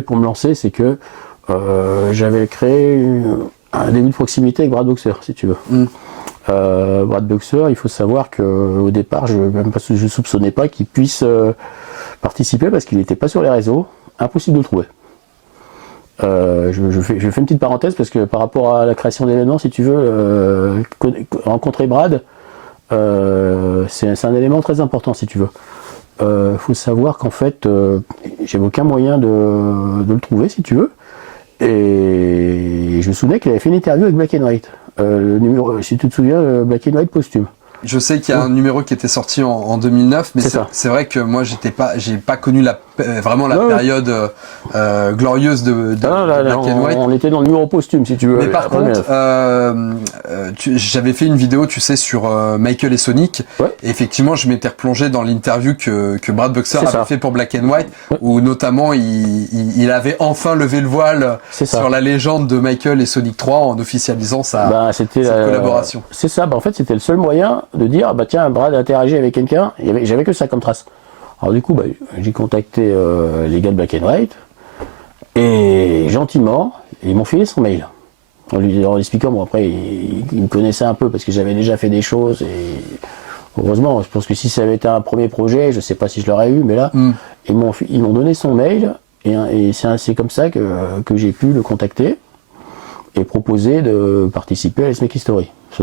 Pour me lancer, c'est que j'avais créé un début de proximité avec Brad Boxer, si tu veux. Brad Boxer, il faut savoir qu'au départ, je ne soupçonnais pas qu'il puisse participer parce qu'il n'était pas sur les réseaux. Impossible de le trouver. Je fais une petite parenthèse parce que par rapport à la création d'événements, si tu veux, rencontrer Brad, c'est un élément très important, si tu veux. Faut savoir qu'en fait, j'avais aucun moyen de le trouver, si tu veux. Et je me souvenais qu'il avait fait une interview avec Black and White. Le numéro, si tu te souviens, le Black and White posthume. Je sais qu'il y a un numéro qui était sorti en 2009, mais c'est vrai que moi j'ai pas connu vraiment la période glorieuse de Black and White. On était dans le numéro posthume, si tu veux. Mais par contre, j'avais fait une vidéo, tu sais, sur Michael et Sonic. Ouais. Et effectivement, je m'étais replongé dans l'interview que Brad Boxer avait fait pour Black and White, où notamment il avait enfin levé le voile sur la légende de Michael et Sonic 3 en officialisant sa collaboration. C'est ça. En fait, c'était le seul moyen de dire tiens, Brad interagit avec quelqu'un. J'avais que ça comme trace. Alors du coup, j'ai contacté les gars de Black and White et gentiment, ils m'ont filé son mail. En lui expliquant, bon après, ils me connaissaient un peu parce que j'avais déjà fait des choses et heureusement, je pense que si ça avait été un premier projet, je sais pas si je l'aurais eu, mais là, ils m'ont donné son mail et c'est comme ça que j'ai pu le contacter et proposer de participer à l'Smack History.